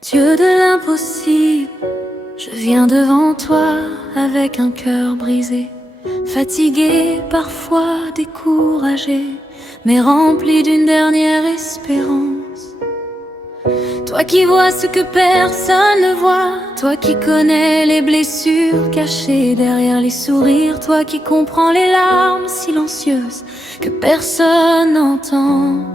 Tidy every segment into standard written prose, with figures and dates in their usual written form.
Dieu de l'impossible, je viens devant toi avec un cœur brisé, fatigué, parfois découragé, mais rempli d'une dernière espérance. Toi qui vois ce que personne ne voit, toi qui connais les blessures cachées derrière les sourires, toi qui comprends les larmes silencieuses que personne n'entend.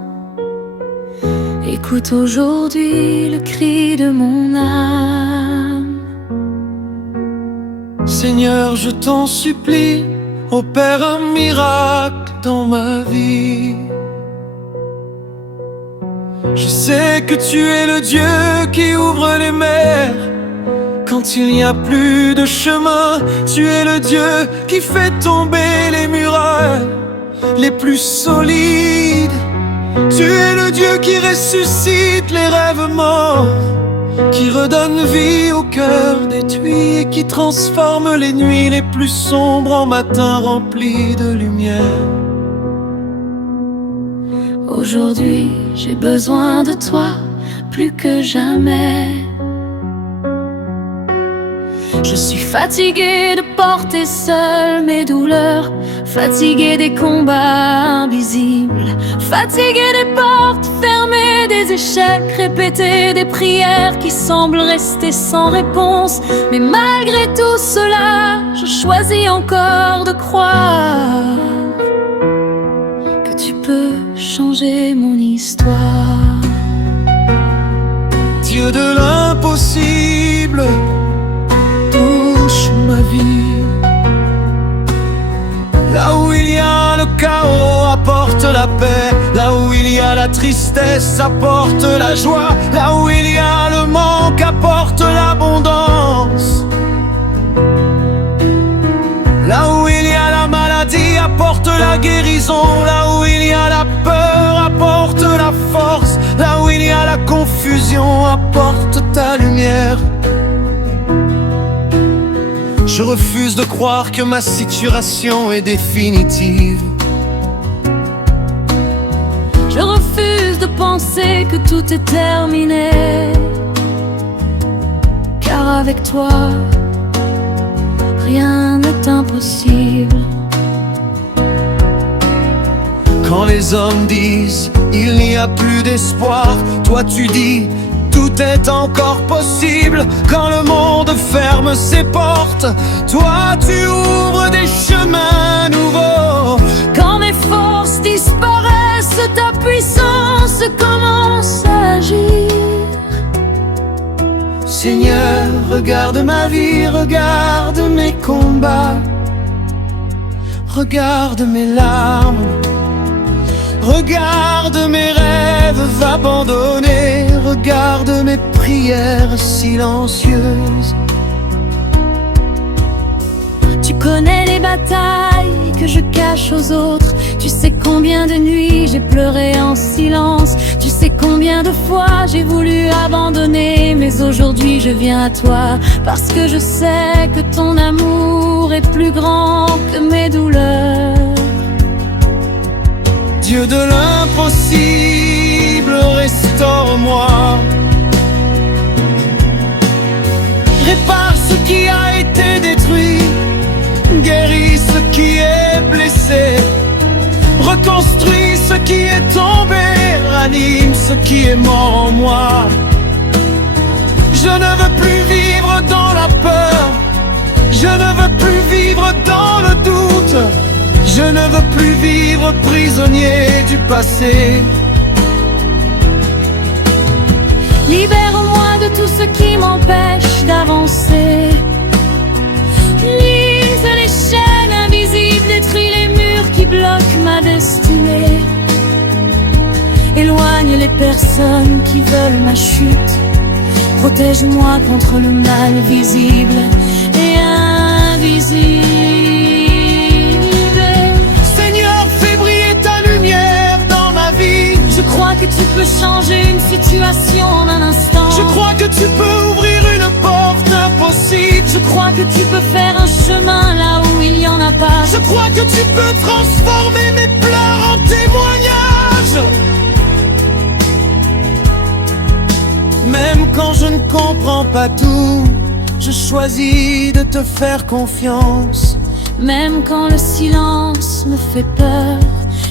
Écoute aujourd'hui le cri de mon âme. Seigneur, je t'en supplie, opère un miracle dans ma vie. Je sais que tu es le Dieu qui ouvre les mers quand il n'y a plus de chemin. Tu es le Dieu qui fait tomber les murailles les plus solides. Tu es le Dieu qui ressuscite les rêves morts, qui redonne vie au cœur détruit et qui transforme les nuits les plus sombres en matins remplis de lumière. Aujourd'hui, j'ai besoin de toi plus que jamais. Je suis fatigué de porter seul mes douleurs, fatigué des combats invisibles, fatigué des portes fermées, des échecs répétés, des prières qui semblent rester sans réponse. Mais malgré tout cela, je choisis encore de croire que tu peux changer mon histoire. Dieu de l'impossible, touche ma vie. Là où il y a le chaos, apporte la paix. Là où il y a la tristesse, apporte la joie. Là où il y a le manque, apporte l'abondance. Là où il y a la maladie, apporte la guérison. Là où il y a la peur, apporte la force. Là où il y a la confusion, apporte ta lumière. Je refuse de croire que ma situation est définitive. Je refuse de penser que tout est terminé, car avec toi, rien n'est impossible. Quand les hommes disent il n'y a plus d'espoir, toi tu dis tout est encore possible. Quand le monde ferme ses portes, toi tu ouvres des chemins nouveaux. Quand mes forces disparaissent, ta puissance commence à agir. Seigneur, regarde ma vie, regarde mes combats, regarde mes larmes, regarde mes rêves abandonnés, regarde mes prières silencieuses. Tu connais les batailles que je cache aux autres. Tu sais combien de nuits j'ai pleuré en silence. Tu sais combien de fois j'ai voulu abandonner. Mais aujourd'hui je viens à toi parce que je sais que ton amour est plus grand que mes douleurs. Dieu de l'impossible, restaure-moi. Répare ce qui a été détruit, guéris ce qui est blessé, reconstruis ce qui est tombé, ranime ce qui est mort en moi. Je ne veux plus vivre dans la peur, je ne veux plus vivre dans le doute. Je ne veux plus vivre prisonnier du passé. Libère-moi de tout ce qui m'empêche d'avancer. Lise les chaînes invisibles, détruis les murs qui bloquent ma destinée. Éloigne les personnes qui veulent ma chute. Protège-moi contre le mal visible et invisible. Je crois que tu peux changer une situation en un instant. Je crois que tu peux ouvrir une porte impossible. Je crois que tu peux faire un chemin là où il n'y en a pas. Je crois que tu peux transformer mes pleurs en témoignages. Même quand je je ne comprends pas tout, je choisis de te faire confiance. Même quand le silence me fait peur,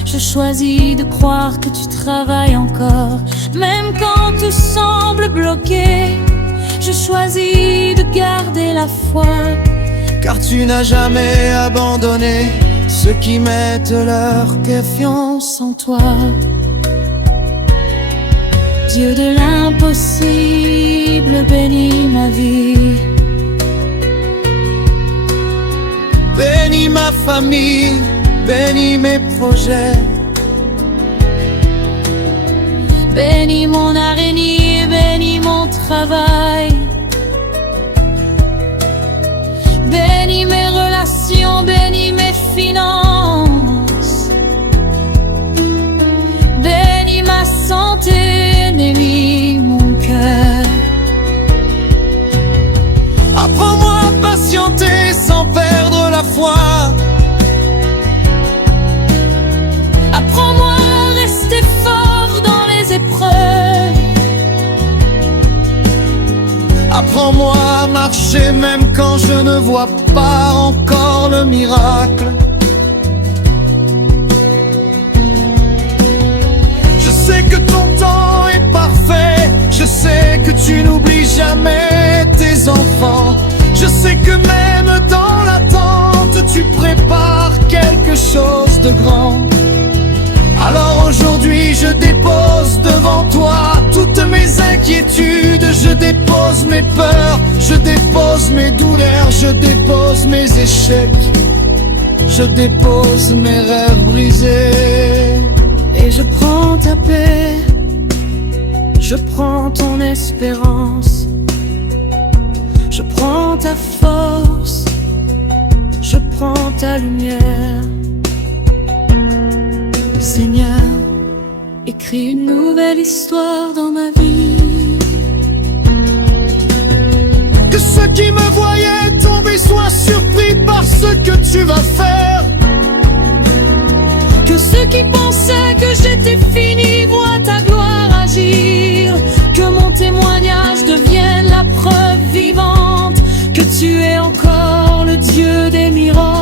je choisis de croire que tu travailles encore. Même quand tout semble bloqué, je choisis de garder la foi. Car tu n'as jamais abandonné ceux qui mettent leur confiance en toi. Dieu de l'impossible, bénis ma vie. Bénis ma famille, bénis mes projets. Bénis mon araignée, bénis mon travail. Bénis mes relations, bénis mes finances. Bénis ma santé, bénis mon cœur. Apprends-moi à patienter sans perdre la foi. Apprends-moi à rester fort dans les épreuves. Apprends-moi à marcher même quand je ne vois pas encore le miracle. Je sais que ton temps est parfait, je sais que tu n'oublies jamais tes enfants. Je sais que même dans l'attente, tu prépares quelque chose de grand. Alors aujourd'hui je dépose devant toi toutes mes inquiétudes, je dépose mes peurs, je dépose mes douleurs, je dépose mes échecs, je dépose mes rêves brisés. Et je prends ta paix, je prends ton espérance, je prends ta force, je prends ta lumière. Seigneur, écris une nouvelle histoire dans ma vie. Que ceux qui me voyaient tomber soient surpris par ce que tu vas faire. Que ceux qui pensaient que j'étais fini voient ta gloire agir. Que mon témoignage devienne la preuve vivante que tu es encore le Dieu des miracles.